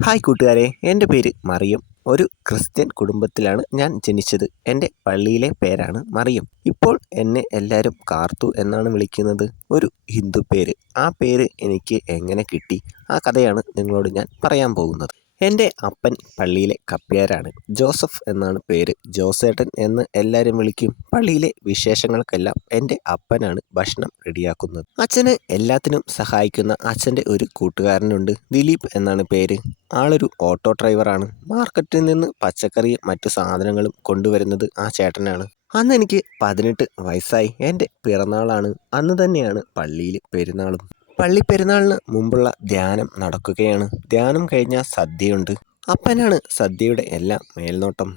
Hi കൂട്ടുകാരെ, എൻ്റെ പേര് മറിയം. ഒരു ക്രിസ്ത്യൻ കുടുംബത്തിലാണ് ഞാൻ ജനിച്ചത്. എൻ്റെ പള്ളിയിലെ പേരാണ് മറിയം. ഇപ്പോൾ എന്നെ എല്ലാവരും കാർത്തു എന്നാണ് വിളിക്കുന്നത്. ഒരു ഹിന്ദു പേര്. ആ പേര് എനിക്ക് എങ്ങനെ കിട്ടി? ആ കഥയാണ് നിങ്ങളോട് ഞാൻ പറയാൻ പോകുന്നത്. എൻ്റെ അപ്പൻ പള്ളിയിലെ കപ്പ്യാരാണ്. ജോസഫ് എന്നാണ് പേര്. ജോസേട്ടൻ എന്ന് എല്ലാവരും വിളിക്കും. പള്ളിയിലെ വിശേഷങ്ങൾക്കെല്ലാം എൻ്റെ അപ്പനാണ് ഭക്ഷണം റെഡിയാക്കുന്നത്. അച്ഛന് എല്ലാത്തിനും സഹായിക്കുന്ന അച്ഛൻ്റെ ഒരു കൂട്ടുകാരനുണ്ട്. ദിലീപ് എന്നാണ് പേര്. ആളൊരു ഓട്ടോ ഡ്രൈവറാണ്. മാർക്കറ്റിൽ നിന്ന് പച്ചക്കറിയും മറ്റു സാധനങ്ങളും കൊണ്ടുവരുന്നത് ആ ചേട്ടനാണ്. അന്ന് എനിക്ക് 18 വയസ്സായി. എൻ്റെ പിറന്നാളാണ്. അന്ന് തന്നെയാണ് പള്ളിയിൽ പെരുന്നാളും. പള്ളി പെരുന്നാളിന് മുമ്പുള്ള ധ്യാനം നടക്കുകയാണ്. ധ്യാനം കഴിഞ്ഞാൽ സദ്യയുണ്ട്. അപ്പനാണ് സദ്യയുടെ എല്ലാം മേൽനോട്ടം.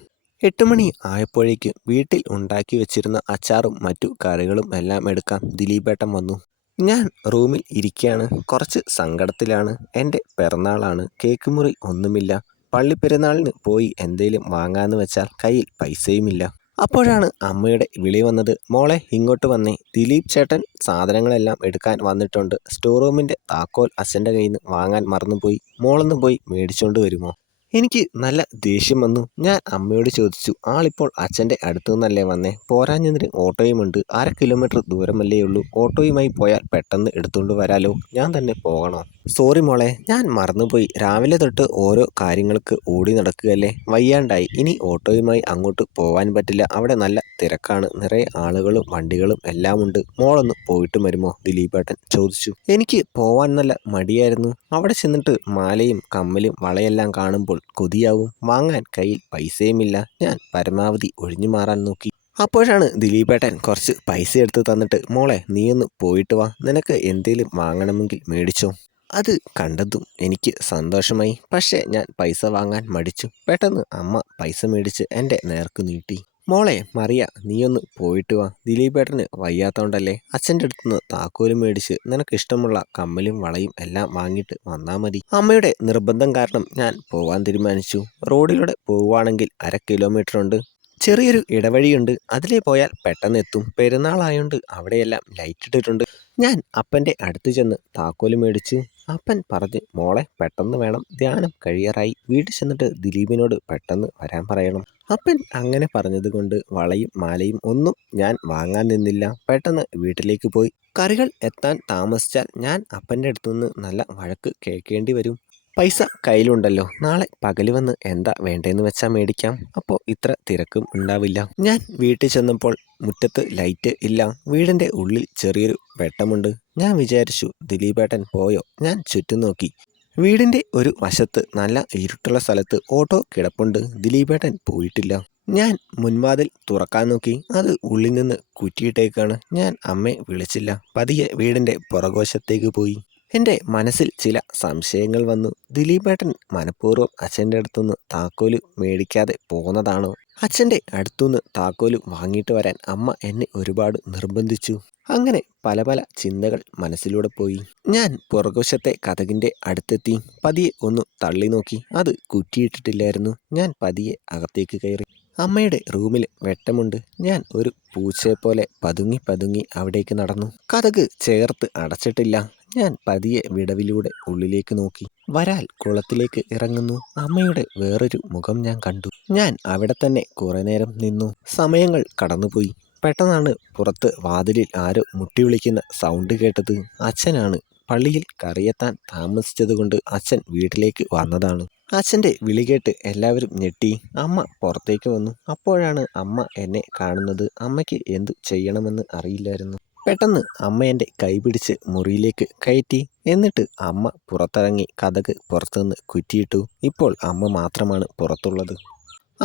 8 മണി ആയപ്പോഴേക്കും വീട്ടിൽ ഉണ്ടാക്കി വെച്ചിരുന്ന അച്ചാറും മറ്റു കറികളും എല്ലാം എടുക്കാൻ ദിലീപേട്ടൻ വന്നു. ഞാൻ റൂമിൽ ഇരിക്കുകയാണ്. കുറച്ച് സങ്കടത്തിലാണ്. എൻ്റെ പിറന്നാളാണ്. കേക്ക് മുറി ഒന്നുമില്ല. പള്ളിപ്പെരുന്നാളിന് പോയി എന്തേലും വാങ്ങാന്ന് വെച്ചാൽ കയ്യിൽ പൈസയുമില്ല. അപ്പോഴാണ് അമ്മയുടെ വിളി വന്നത്. മോളെ ഇങ്ങോട്ട് വന്നേ, ദിലീപ് ചേട്ടൻ സാധനങ്ങളെല്ലാം എടുക്കാൻ വന്നിട്ടുണ്ട്. സ്റ്റോർ റൂമിൻ്റെ താക്കോൽ അച്ഛൻ്റെ കയ്യിൽ നിന്ന് വാങ്ങാൻ മറന്നുപോയി. മോളൊന്ന് പോയി മേടിച്ചോണ്ട് വരുമോ? എനിക്ക് നല്ല ദേഷ്യം വന്നു. ഞാൻ അമ്മയോട് ചോദിച്ചു, ആളിപ്പോൾ അച്ഛൻ്റെ അടുത്തു നിന്നല്ലേ വന്നേ? പോരാഞ്ഞതിന് ഓട്ടോയുമുണ്ട്. 1/2 കിലോമീറ്റർ ദൂരമല്ലേ ഉള്ളൂ. ഓട്ടോയുമായി പോയാൽ പെട്ടെന്ന് എടുത്തുകൊണ്ട് വരാലോ. ഞാൻ തന്നെ പോകണോ? സോറി മോളെ, ഞാൻ മറന്നുപോയി. രാവിലെ തൊട്ട് ഓരോ കാര്യങ്ങൾക്ക് ഓടി നടക്കുകയല്ലേ, വയ്യാണ്ടായി. ഇനി ഓട്ടോയുമായി അങ്ങോട്ട് പോവാൻ പറ്റില്ല. അവിടെ നല്ല തിരക്കാണ്. നിറയെ ആളുകളും വണ്ടികളും എല്ലാം ഉണ്ട്. മോളൊന്ന് പോയിട്ട് വരുമോ? ദിലീപേട്ടൻ ചോദിച്ചു. എനിക്ക് പോവാൻ നല്ല മടിയായിരുന്നു. അവിടെ ചെന്നിട്ട് മാലയും കമ്മലും വളയെല്ലാം കാണുമ്പോൾ കൊതിയാവും. വാങ്ങാൻ കയ്യിൽ പൈസയുമില്ല. ഞാൻ പരമാവധി ഒഴിഞ്ഞു മാറാൻ നോക്കി. അപ്പോഴാണ് ദിലീപേട്ടൻ കുറച്ച് പൈസ എടുത്ത് തന്നിട്ട്, മോളെ നീയൊന്ന് പോയിട്ട് വാ, നിനക്ക് എന്തേലും വാങ്ങണമെങ്കിൽ മേടിച്ചോ. അത് കണ്ടതും എനിക്ക് സന്തോഷമായി. പക്ഷേ ഞാൻ പൈസ വാങ്ങാൻ മടിച്ചു. പെട്ടെന്ന് അമ്മ പൈസ മേടിച്ച് എൻ്റെ നേർക്ക് നീട്ടി. മോളെ മറിയ, നീയൊന്ന് പോയിട്ട് വാ. ദിലീപേട്ടന് വയ്യാത്തോണ്ടല്ലേ. അച്ഛൻ്റെ അടുത്തുനിന്ന് താക്കോലും മേടിച്ച് നിനക്കിഷ്ടമുള്ള കമ്മലും വളയും എല്ലാം വാങ്ങിയിട്ട് വന്നാൽ മതി. അമ്മയുടെ നിർബന്ധം കാരണം ഞാൻ പോവാൻ തീരുമാനിച്ചു. റോഡിലൂടെ പോവുകയാണെങ്കിൽ 1/2 കിലോമീറ്റർ ഉണ്ട്. ചെറിയൊരു ഇടവഴിയുണ്ട്. അതിലേ പോയാൽ പെട്ടെന്ന് എത്തും. പെരുന്നാളായോണ്ട് അവിടെയെല്ലാം ലൈറ്റ് ഇട്ടിട്ടുണ്ട്. ഞാൻ അപ്പൻ്റെ അടുത്ത് ചെന്ന് താക്കോല് മേടിച്ചു. അപ്പൻ പറഞ്ഞ്, മോളെ പെട്ടെന്ന് വേണം, ധ്യാനം കഴിയാറായി. വീട്ടിൽ ചെന്നിട്ട് ദിലീപിനോട് പെട്ടെന്ന് വരാൻ പറയണം. അപ്പൻ അങ്ങനെ പറഞ്ഞതുകൊണ്ട് വളയും മാലയും ഒന്നും ഞാൻ വാങ്ങാൻ നിന്നില്ല. പെട്ടെന്ന് വീട്ടിലേക്ക് പോയി. കറികൾ എത്താൻ താമസിച്ചാൽ ഞാൻ അപ്പൻ്റെ അടുത്തുനിന്ന് നല്ല വഴക്ക് കേൾക്കേണ്ടി വരും. പൈസ കയ്യിലുണ്ടല്ലോ. നാളെ പകല് വന്ന് എന്താ വേണ്ടതെന്ന് വെച്ചാൽ മേടിക്കാം. അപ്പോൾ ഇത്ര തിരക്കും ഉണ്ടാവില്ല. ഞാൻ വീട്ടിൽ ചെന്നപ്പോൾ മുറ്റത്ത് ലൈറ്റ് ഇല്ല. വീടിൻ്റെ ഉള്ളിൽ ചെറിയൊരു വെട്ടമുണ്ട്. ഞാൻ വിചാരിച്ചു, ദിലീപേട്ടൻ പോയോ? ഞാൻ ചുറ്റും നോക്കി. വീടിൻ്റെ ഒരു വശത്ത് നല്ല ഇരുട്ടുള്ള സ്ഥലത്ത് ഓട്ടോ കിടപ്പുണ്ട്. ദിലീപേട്ടൻ പോയിട്ടില്ല. ഞാൻ മുൻവാതിൽ തുറക്കാൻ നോക്കി. അത് ഉള്ളിൽ നിന്ന് കുറ്റിയിട്ടേക്കാണ്. ഞാൻ അമ്മയെ വിളിച്ചില്ല. പതിയെ വീടിൻ്റെ പുറകുവശത്തേക്ക് പോയി. എൻ്റെ മനസ്സിൽ ചില സംശയങ്ങൾ വന്നു. ദിലീപേട്ടൻ മനഃപൂർവ്വം അച്ഛൻ്റെ അടുത്തുനിന്ന് താക്കോല് മേടിക്കാതെ പോന്നതാണോ? അച്ഛൻ്റെ അടുത്തുനിന്ന് താക്കോല് വാങ്ങിയിട്ട് വരാൻ അമ്മ എന്നെ ഒരുപാട് നിർബന്ധിച്ചു. അങ്ങനെ പല പല ചിന്തകൾ മനസ്സിലൂടെ പോയി. ഞാൻ പുറകുവശത്തെ കതകിൻ്റെ അടുത്തെത്തി. പതിയെ ഒന്ന് തള്ളി നോക്കി. അത് കുറ്റിയിട്ടിട്ടില്ലായിരുന്നു. ഞാൻ പതിയെ അകത്തേക്ക് കയറി. അമ്മയുടെ റൂമിൽ വെട്ടമുണ്ട്. ഞാൻ ഒരു പൂച്ചയെപ്പോലെ പതുങ്ങി പതുങ്ങി അവിടേക്ക് നടന്നു. കതക് ചേർത്ത് അടച്ചിട്ടില്ല. ഞാൻ പതിയെ വിടവിലൂടെ ഉള്ളിലേക്ക് നോക്കി. വരാൽ കുളത്തിലേക്ക് ഇറങ്ങുന്നു. അമ്മയുടെ വേറൊരു മുഖം ഞാൻ കണ്ടു. ഞാൻ അവിടെ തന്നെ കുറെ നേരം നിന്നു. സമയങ്ങൾ കടന്നുപോയി. പെട്ടെന്നാണ് പുറത്ത് വാതിലിൽ ആരോ മുട്ടി വിളിക്കുന്ന സൗണ്ട് കേട്ടത്. അച്ഛനാണ്. പള്ളിയിൽ കറിയെത്താൻ താമസിച്ചതുകൊണ്ട് അച്ഛൻ വീട്ടിലേക്ക് വന്നതാണ്. അച്ഛൻ്റെ വിളി കേട്ട് എല്ലാവരും ഞെട്ടി. അമ്മ പുറത്തേക്ക് വന്നു. അപ്പോഴാണ് അമ്മ എന്നെ കാണുന്നത്. അമ്മയ്ക്ക് എന്തു ചെയ്യണമെന്ന് അറിയില്ലായിരുന്നു. പെട്ടെന്ന് അമ്മ എൻ്റെ കൈ പിടിച്ച് മുറിയിലേക്ക് കയറ്റി. എന്നിട്ട് അമ്മ പുറത്തിറങ്ങി കതക് പുറത്തുനിന്ന് കുറ്റിയിട്ടു. ഇപ്പോൾ അമ്മ മാത്രമാണ് പുറത്തുള്ളത്.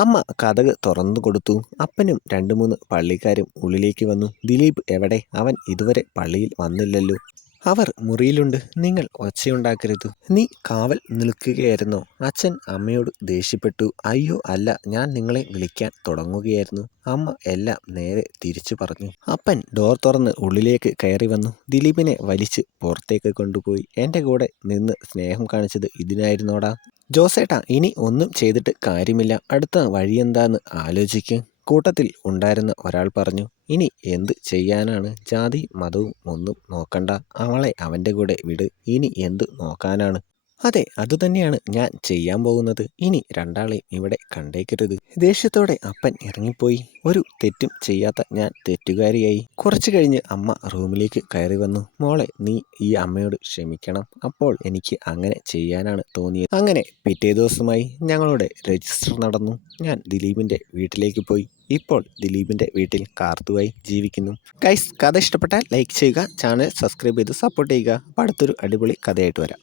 അമ്മ കതക് തുറന്നു കൊടുത്തു. അപ്പനും 2-3 പള്ളിക്കാരും ഉള്ളിലേക്ക് വന്നു. ദിലീപ് എവിടെ? അവൻ ഇതുവരെ പള്ളിയിൽ വന്നില്ലല്ലോ. അവർ മുറിയിലുണ്ട്. നിങ്ങൾ ഒച്ചയുണ്ടാക്കരുത്. നീ കാവൽ നിൽക്കുകയായിരുന്നോ? അച്ഛൻ അമ്മയോട് ദേഷ്യപ്പെട്ടു. അയ്യോ അല്ല, ഞാൻ നിങ്ങളെ വിളിക്കാൻ തുടങ്ങുകയായിരുന്നു. അമ്മ എല്ലാം നേരെ തിരിച്ചു പറഞ്ഞു. അപ്പൻ ഡോർ തുറന്ന് ഉള്ളിലേക്ക് കയറി വന്നു. ദിലീപിനെ വലിച്ച് പുറത്തേക്ക് കൊണ്ടുപോയി. എൻ്റെ കൂടെ നിന്ന് സ്നേഹം കാണിച്ചത് ഇതിനായിരുന്നോടാ? ജോസേട്ടാ, ഇനി ഒന്നും ചെയ്തിട്ട് കാര്യമില്ല. അടുത്ത വഴിയെന്താന്ന് ആലോചിക്ക്. കൂട്ടത്തിൽ ഉണ്ടായിരുന്ന ഒരാൾ പറഞ്ഞു. ഇനി എന്ത് ചെയ്യാനാണ്? ജാതി മതവും ഒന്നും നോക്കണ്ട. അവളെ അവൻ്റെ കൂടെ വിട്. ഇനി എന്ത് നോക്കാനാണ്? അതെ, അതുതന്നെയാണ് ഞാൻ ചെയ്യാൻ പോകുന്നത്. ഇനി രണ്ടാളെയും ഇവിടെ കണ്ടേക്കരുത്. ദേഷ്യത്തോടെ അപ്പൻ ഇറങ്ങിപ്പോയി. ഒരു തെറ്റും ചെയ്യാത്ത ഞാൻ തെറ്റുകാരിയായി. കുറച്ചു കഴിഞ്ഞ് അമ്മ റൂമിലേക്ക് കയറി വന്നു. മോളെ, നീ ഈ അമ്മയോട് ക്ഷമിക്കണം. അപ്പോൾ എനിക്ക് അങ്ങനെ ചെയ്യാനാണ് തോന്നിയത്. അങ്ങനെ പിറ്റേ ദിവസമായി ഞങ്ങളുടെ രജിസ്റ്റർ നടന്നു. ഞാൻ ദിലീപിന്റെ വീട്ടിലേക്ക് പോയി. ഇപ്പോൾ ദിലീപിന്റെ വീട്ടിൽ കാർത്തുവായി ജീവിക്കുന്നു. ഗൈസ്, കഥ ഇഷ്ടപ്പെട്ടാൽ ലൈക്ക് ചെയ്യുക, ചാനൽ സബ്സ്ക്രൈബ് ചെയ്ത് സപ്പോർട്ട് ചെയ്യുക. അപ്പോൾ അടുത്തൊരു അടിപൊളി കഥയായിട്ട് വരാം.